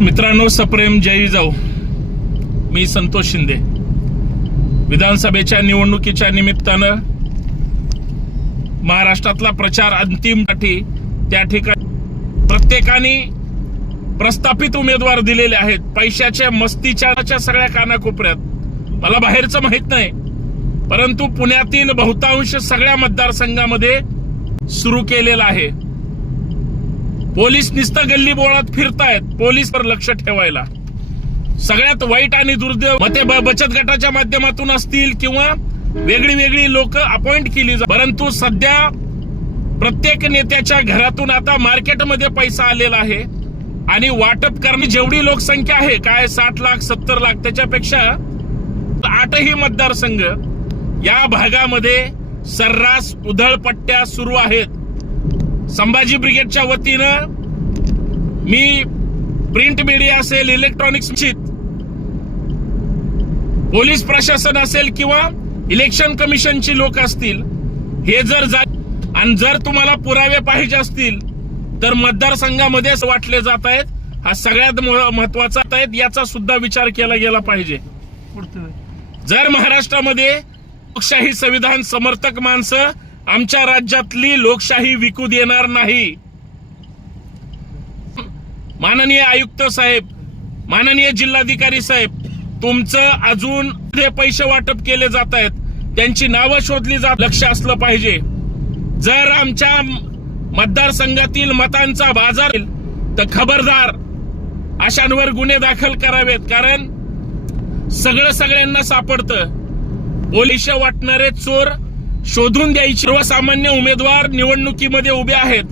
मित्रांनो सप्रेम जय जाऊ. मी संतोष शिंदे. विधानसभेच्या निवडणुकीच्या निमित्तानं महाराष्ट्रातला प्रचार अंतिमसाठी त्या ठिकाणी प्रत्येकाने प्रस्थापित उमेदवार दिलेले आहेत. पैशाच्या मस्तीच्या सगळ्या कानाकोपऱ्यात. मला बाहेरचं माहीत नाही. परंतु पुण्यातील बहुतांश सगळ्या मतदारसंघामध्ये सुरू केलेला आहे. पोलीस नुसतं गल्ली बोळात फिरतायत. पोलीस वर लक्ष ठेवायला. सगळ्यात वाईट आणि दुर्दैव मते ब- बचत गटाच्या माध्यमातून असतील किंवा वेगळी वेगळी लोक अपॉइंट केली जा- परंतु सध्या प्रत्येक नेत्याच्या घरातून आता मार्केटमध्ये पैसा आलेला आहे. आणि वाटप करणे जेवढी लोकसंख्या आहे काय साठ लाख सत्तर लाख त्याच्यापेक्षा आठही मतदारसंघ या भागामध्ये सर्रास उधळपट्ट्या सुरू आहेत. संभाजी ब्रिगेडच्या वतीनं मी प्रिंट मीडिया असेल इलेक्ट्रॉनिक्स पोलीस प्रशासन असेल किंवा इलेक्शन कमिशनची लोक असतील हे जर जा आणि जर तुम्हाला पुरावे पाहिजे असतील तर मतदारसंघामध्ये असं वाटले जात आहेत हा सगळ्यात महत्त्वाचा आहेत याचा सुद्धा विचार केला गेला पाहिजे. जर महाराष्ट्रामध्ये लोकशाही संविधान समर्थक माणसं आमच्या राज्यातली लोकशाही विकू देणार नाही. माननीय आयुक्त साहेब माननीय जिल्हाधिकारी साहेब तुमचं अजून जे पैसे वाटप केले जात आहेत. त्यांची नावं शोधली जात लक्ष असलं पाहिजे. जर आमच्या मतदारसंघातील मतांचा बाजार तर खबरदार अशांवर गुन्हे दाखल करावेत. कारण सगळं सगळ्यांना सापडतं. पोलीस वाटणारे चोर शोधून द्यायचे सर्वसामान्य उमेदवार निवडणुकीमध्ये उभे आहेत.